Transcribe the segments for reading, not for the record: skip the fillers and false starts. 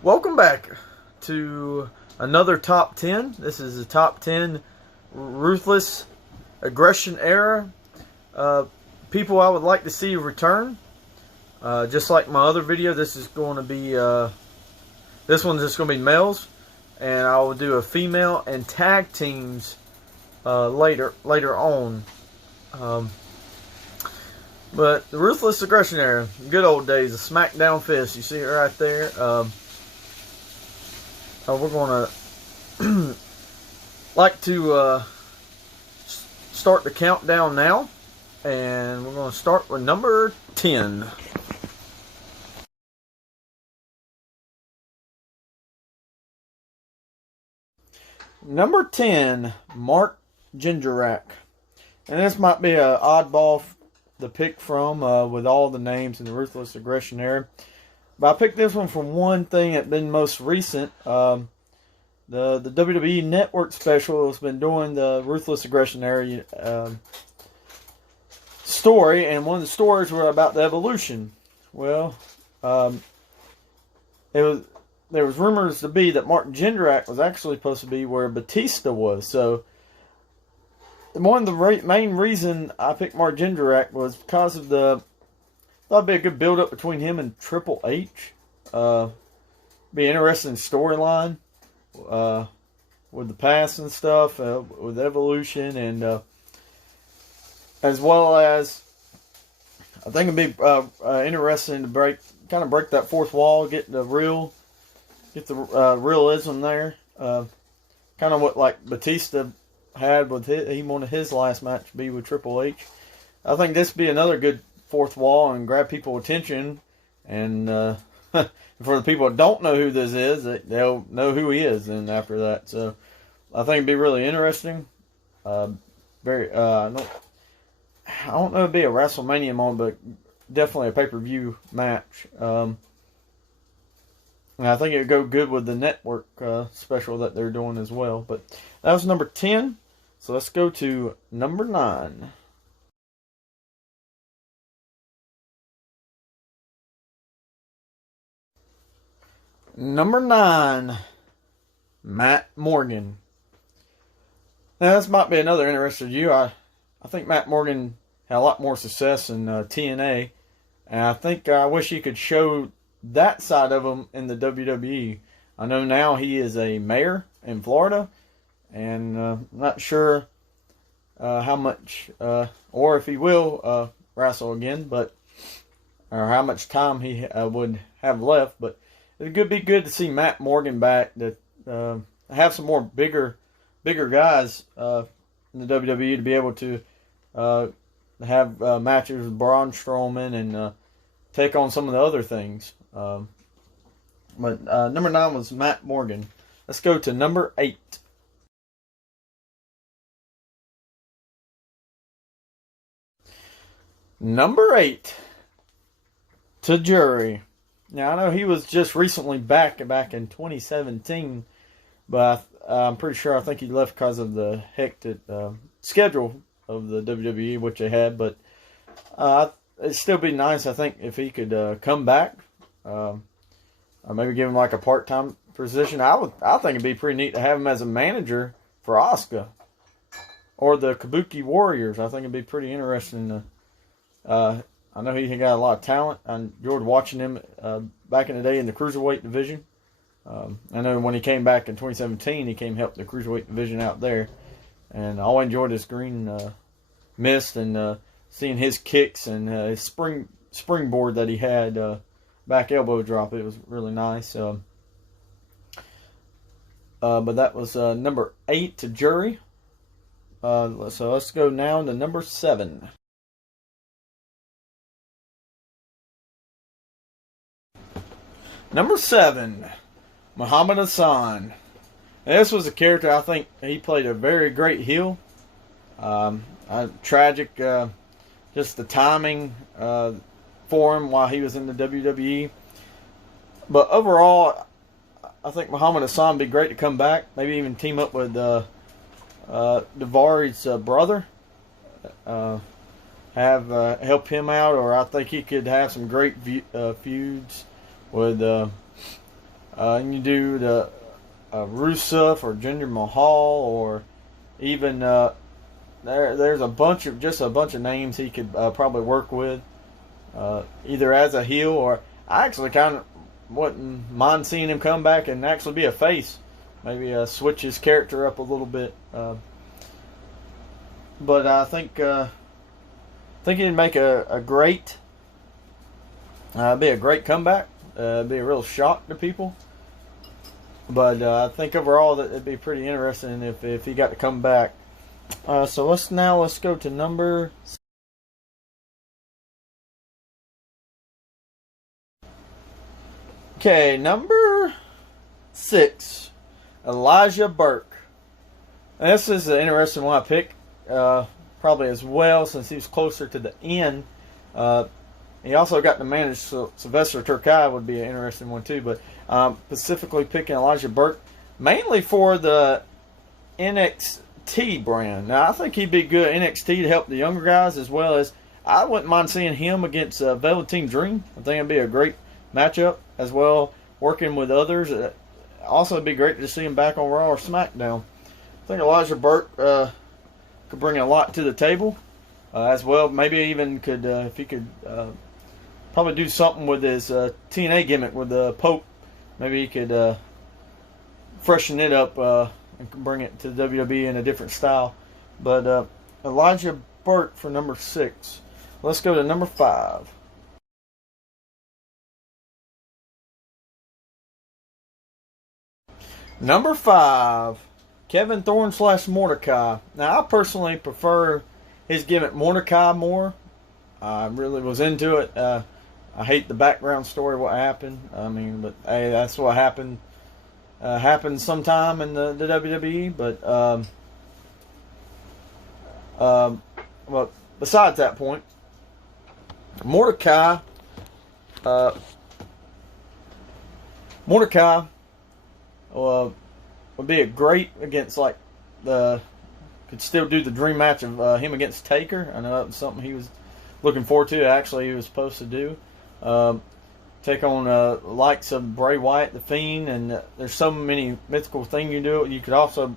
Welcome back to another top 10. This is the top 10 Ruthless Aggression Era people I would like to see return. Just like my other video, this is going to be this one's just going to be males, and I will do a female and tag teams later on. But the Ruthless Aggression Era, good old days, the SmackDown Fist. You see it right there. We're going to like to start the countdown now, and we're going to start with number 10. Number 10, Mark Jindrak. And this might be an oddball to pick from with all the names in the Ruthless Aggression Era. But I picked this one from one thing that's been most recent. The WWE Network special has been doing the Ruthless Aggression Era story, and one of the stories were about the evolution. Well, there was rumors to be that Mark Jindrak was actually supposed to be where Batista was. So one of the main reason I picked Mark Jindrak was because of thought it'd be a good build up between him and Triple H. Be an interesting storyline with the past and stuff, with evolution, and as well as I think it'd be interesting to break that fourth wall, get the realism there. Kind of what like Batista had with he wanted his last match to be with Triple H. I think this would be another good fourth wall and grab people's attention, and for the people that don't know who this is, they'll know who he is. And after that, so I think it'd be really interesting. I don't know if it'd be a WrestleMania moment, but definitely a pay-per-view match. And I think it would go good with the network special that they're doing as well. But that was number 10. So let's go to number 9. Number 9, Matt Morgan. Now, this might be another interesting you. I think Matt Morgan had a lot more success in TNA, and I wish he could show that side of him in the WWE. I know now he is a mayor in Florida, and I'm not sure how much, or if he will wrestle again, or how much time he would have left, but it could be good to see Matt Morgan back, to have some more bigger guys in the WWE to be able to have matches with Braun Strowman and take on some of the other things. But number 9 was Matt Morgan. Let's go to number 8. Number 8, Tajiri. Now, I know he was just recently back in 2017, but I'm pretty sure I think he left because of the hectic schedule of the WWE, which they had. But it'd still be nice, I think, if he could come back. Or maybe give him like a part-time position. I think it'd be pretty neat to have him as a manager for Asuka or the Kabuki Warriors. I think it'd be pretty interesting to. I know he got a lot of talent. I enjoyed watching him back in the day in the Cruiserweight division. I know when he came back in 2017, he came help the Cruiserweight division out there. And I always enjoyed his green mist and seeing his kicks and his springboard that he had, back elbow drop. It was really nice. But that was number 8 to Jury. So let's go now to number 7. Number 7, Muhammad Hassan. This was a character I think he played a very great heel. Tragic, just the timing for him while he was in the WWE. But overall, I think Muhammad Hassan would be great to come back. Maybe even team up with Daivari brother. Help him out, or I think he could have some great feuds with And you do the Rusev or Jinder Mahal, or even there's a bunch of names he could probably work with, either as a heel, or I actually kind of wouldn't mind seeing him come back and actually be a face. Maybe switch his character up a little bit. But I think he'd make a great be a great comeback. Be a real shock to people. But I think overall that it'd be pretty interesting if he got to come back. So let's go to number. Okay, number 6, Elijah Burke. And this is an interesting one I picked, probably as well, since he was closer to the end. He also got to manage Sylvester Terkay, would be an interesting one too. But specifically picking Elijah Burke, mainly for the NXT brand. Now I think he'd be good at NXT to help the younger guys, as well as I wouldn't mind seeing him against Velveteen Dream. I think it'd be a great matchup, as well working with others. Also, it'd be great to see him back on Raw or SmackDown. I think Elijah Burke could bring a lot to the table, as well. Maybe even could, if he could, probably do something with his TNA gimmick with the Pope. Maybe he could freshen it up and bring it to the WWE in a different style. But Elijah Burke for number 6. Let's go to number 5. Number 5, Kevin Thorne / Mordecai. Now, I personally prefer his gimmick Mordecai more. I really was into it. I hate the background story of what happened. I mean, but hey, that's what happened. Happened sometime in the WWE. But well, besides that point, Mordecai would be a great against, like, could still do the dream match of him against Taker. I know that was something he was looking forward to. Actually, he was supposed to do. Take on likes of Bray Wyatt, The Fiend, and there's so many mythical things you do. You could also,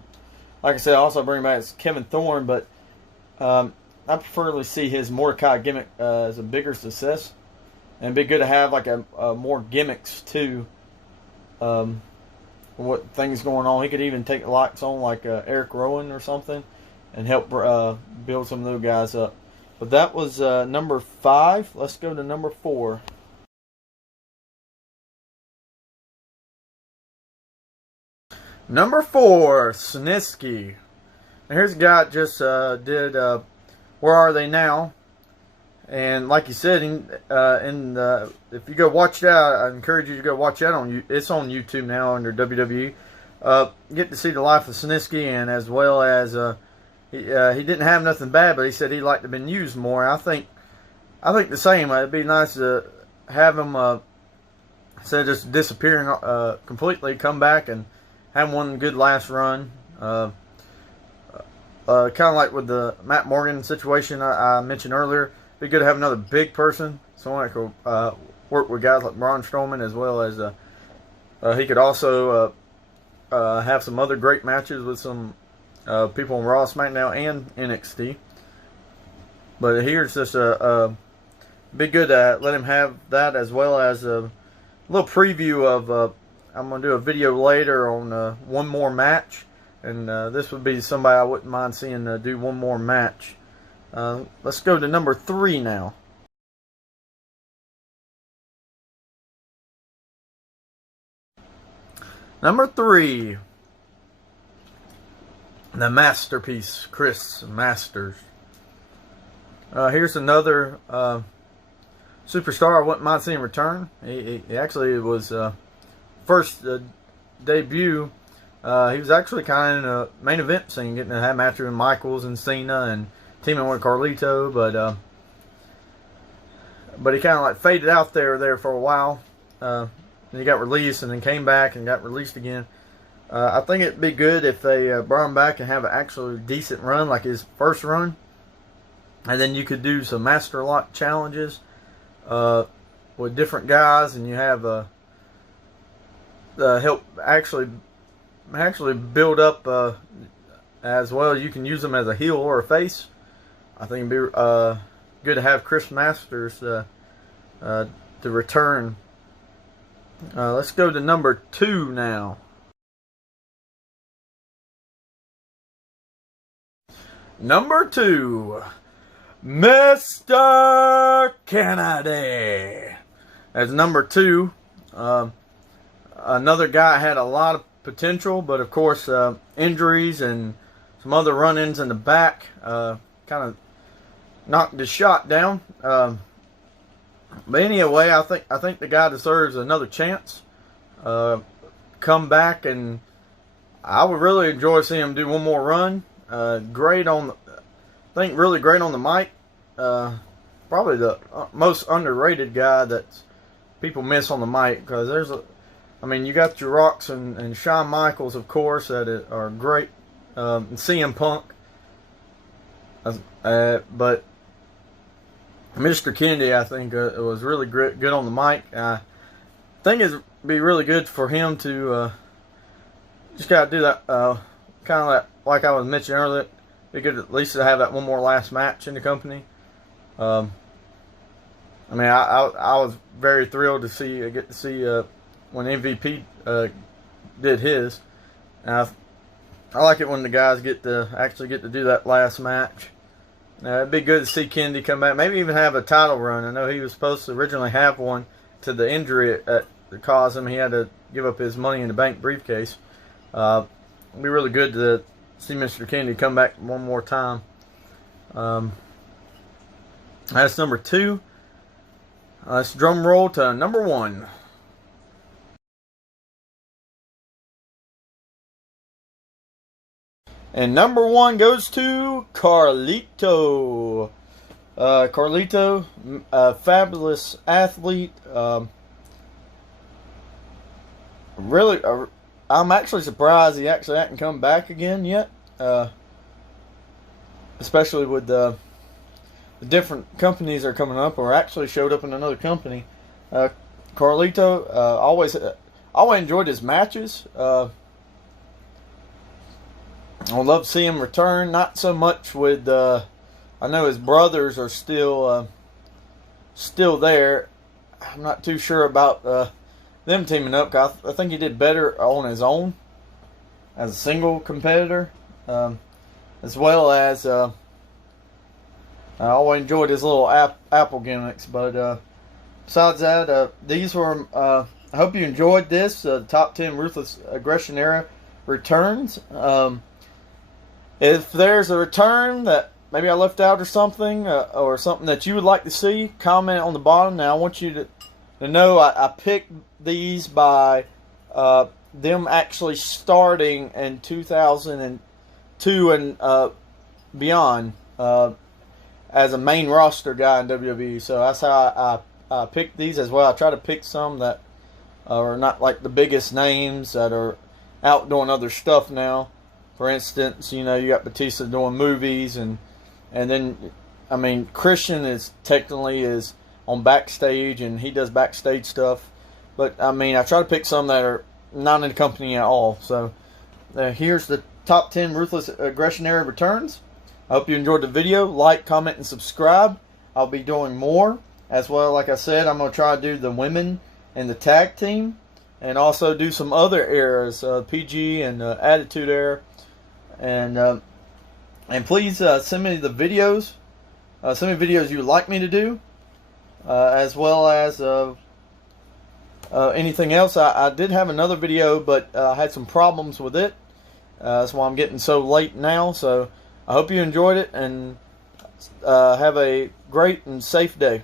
like I said, also bring back Kevin Thorne, but I preferably see his Mordecai gimmick as a bigger success. And it'd be good to have like a more gimmicks too. What things going on. He could even take likes on like Eric Rowan or something and help build some of those guys up. But that was number 5. Let's go to number 4. Number 4, Snitsky. And here's a guy that just did Where Are They Now? And like you said, if you go watch that, I encourage you to go watch that it's on YouTube now under WWE. Get to see the life of Snitsky, and as well as he didn't have nothing bad, but he said he'd like to have been used more. I think the same. It'd be nice to have him instead of just disappearing completely, come back and have one good last run. Kind of like with the Matt Morgan situation I mentioned earlier. Be good to have another big person, someone that could work with guys like Braun Strowman, as well as he could also have some other great matches with some people on Raw, SmackDown, and NXT. But here's just be good to let him have that, as well as a little preview of. I'm going to do a video later on one more match, and this would be somebody I wouldn't mind seeing do one more match. Let's go to number 3 now. Number 3, the masterpiece, Chris Masters. Here's another superstar I wouldn't mind seeing return. He actually was first debut. He was actually kind of in a main event scene, getting to have matches with Michaels and Cena and teaming with Carlito, but he kind of like faded out there for a while. Then he got released and then came back and got released again. I think it'd be good if they brought him back and have an actually decent run like his first run, and then you could do some Master Lock challenges with different guys, and you have help actually build up as well. You can use them as a heel or a face. I think it'd be good to have Chris Masters to return. Let's go to number 2 now. Number 2, Mr. Kennedy. As number 2, another guy had a lot of potential, but of course injuries and some other run-ins in the back kind of knocked his shot down. But anyway, I think the guy deserves another chance. Come back, and I would really enjoy seeing him do one more run. Great on, I think really great on the mic. Probably the most underrated guy that people miss on the mic, because I mean, you got your Rocks and Shawn Michaels, of course, that are great. And CM Punk. But Mr. Kennedy, I think, was really good on the mic. I think it'd be really good for him to just got to do that, kind of like I was mentioning earlier. It'd be good at least to have that one more last match in the company. I mean, I was very thrilled to get to see when MVP did his. And I like it when the guys actually get to do that last match. It'd be good to see Kennedy come back, maybe even have a title run. I know he was supposed to originally have one to the injury that caused him. He had to give up his Money in the Bank briefcase. It'd be really good to see Mr. Kennedy come back one more time. That's number 2. Let's drum roll to number 1. And number 1 goes to Carlito. Carlito, a fabulous athlete. Really, I'm actually surprised he actually hasn't come back again yet. Especially with the different companies that are coming up, or actually showed up in another company. Carlito, always enjoyed his matches. I would love to see him return. Not so much with, I know his brothers are still there. I'm not too sure about them teaming up. I think he did better on his own as a single competitor, as well as I always enjoyed his little Apple gimmicks. But besides that, these were. I hope you enjoyed this. Top 10 Ruthless Aggression Era returns. If there's a return that maybe I left out or something that you would like to see, comment on the bottom. Now I want you to know I picked these by them actually starting in 2002 and beyond as a main roster guy in WWE. So that's how I picked these as well. I try to pick some that are not like the biggest names that are out doing other stuff now. For instance, you got Batista doing movies, and then, I mean, Christian is technically on backstage, and he does backstage stuff. But, I mean, I try to pick some that are not in the company at all. So, here's the top 10 Ruthless Aggression Era returns. I hope you enjoyed the video. Like, comment, and subscribe. I'll be doing more. As well, like I said, I'm going to try to do the women and the tag team, and also do some other eras, PG and Attitude Era. And please send me the videos. Send me videos you would like me to do, as well as anything else. I did have another video, but I had some problems with it. That's why I'm getting so late now. So I hope you enjoyed it, and have a great and safe day.